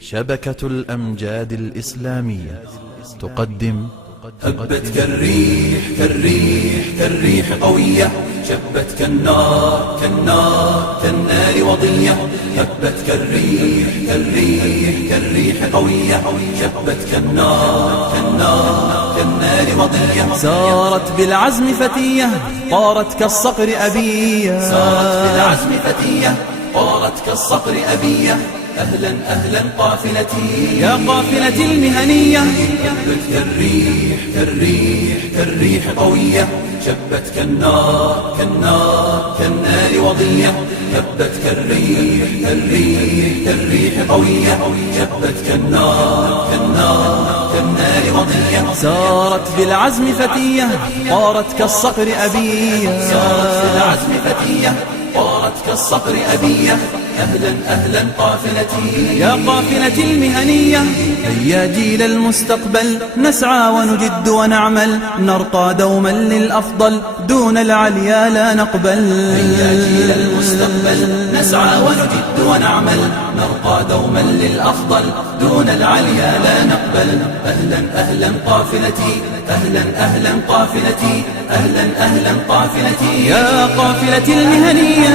شبكة الأمجاد الإسلامية تقدم هبت كالريح كالريح كالريح قوية، شبت كالنار كالنار كالنار وضية. هبت كالريح كالريح كالريح قوية، شبت كالنار كالنار كالنار وضية. سارت بالعزم فتية طارت كالصقر أبية، سارت بالعزم فتية طارت كالصقر أبية. أهلا أهلا قافلتي يا قافلتي المهنية. هبت كالريح كالريح كالريح قوية، شبت كالنار كالنار كالنار وضية. هبت كالريح كالريح كالريح قوية، شبت كالنار كالنار كالنار وضية. سارت بالعزم فتية طارت كالصقر أبية، سارت بالعزم فتية طارت كالصقر أبية. أهلا أهلا قافلتي يا قافلتي المهنية. هيا جيل المستقبل نسعى ونجد ونعمل، نرقى دوما للأفضل دون العليا لا نقبل. هيا جيل المستقبل نسعى ونجد ونعمل، نرقى دوما للأفضل دون العليا لا نقبل. أهلا أهلا قافلتي أهلا أهلا قافلتي أهلا أهلا قافلتي يا قافلتي المهنية.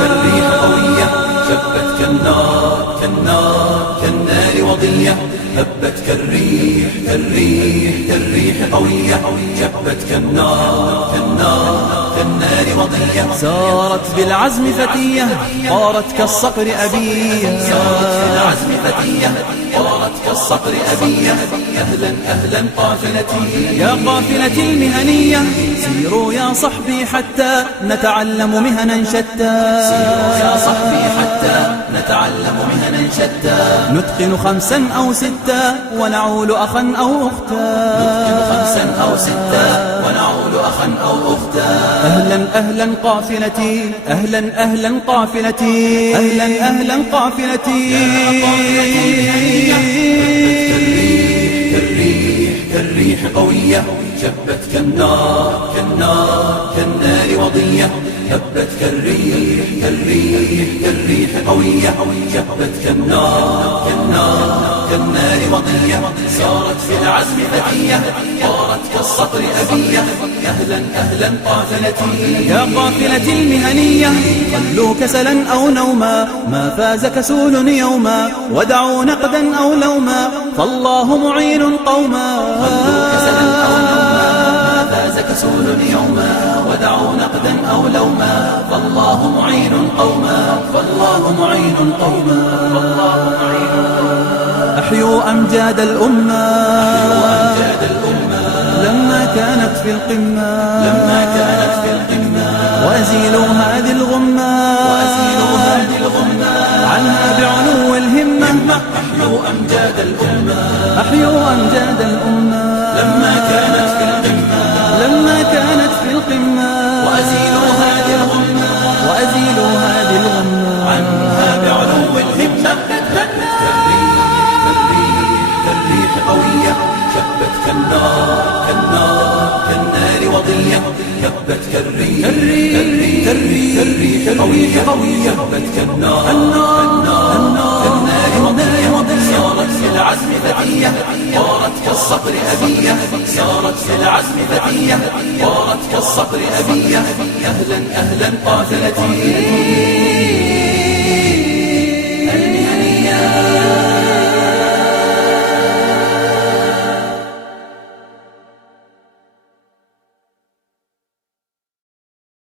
كالريح قوية، شبت كالنار كالنار كالنار وضية. هبت كالريح كالريح كالريح قوية، شبت كالنار كالنار كالنار وضية. سارت بالعزم فتية طارت كالصقر أبية، سارت بالعزم فتية طارت كالصقر أبية. أهلا أهلا قافلتي يا قافلتي المهنية. سيروا يا صحبي حتى نتعلم مهنا شتى، سيروا يا صحبي حتى نتعلم مهنا شتى. نتقن 5 أو 6 ونعول أخا أو أختا، نتقن 5 أو 6 ونعول أخا أو أختا. أهلا أهلا قافلتي أهلا أهلا قافلتي أهلا أهلا قافلتي. كالريح قوية، شبت كالنار كالنار كالنار وضية. هبت كالريح كالريح كالريح قوية، شبت كالنار كالنار كالنار وضية. سارت في العزم فتية طارت كالصقر أبية. أهلا أهلا قافلتي يا قافلتي المهنية. خلوا كسلا أو نوما ما فاز كسول يوما، ودعوا نقدا أو لوما فالله معين قوما. خلوا كسلا أو نوما ما فاز كسول يوما، ودعوا نقدا أو لوما فالله معين قوما. فالله معين قوما. فالله معين قوما. أحيوا أمجاد الأمة، أمجاد الأمة لما كانت في القمة، لما كانت في القمة. وأزيلوا هذه الغمة، وأزيلوا هذه الغمة عنها بعلو الهمة. أحيوا أمجاد الأمة، أحيوا أمجاد الأمة لما كانت في القمة، لما كانت في القمة. وأزيلوا هذه الغمة، وأزيلوا هذه الغمة عنها بعلو الهمة. كالريح قوية، شبت كالنار كالنار كالنار وضية. هبت كالريح كالريح قوية، شبت كالنار كالنار كالنار وضية. سارت في العزم فتية طارت كالصقر أبية. سارت في العزم فتية طارت كالصقر أبية. أهلا أهلا قافلتي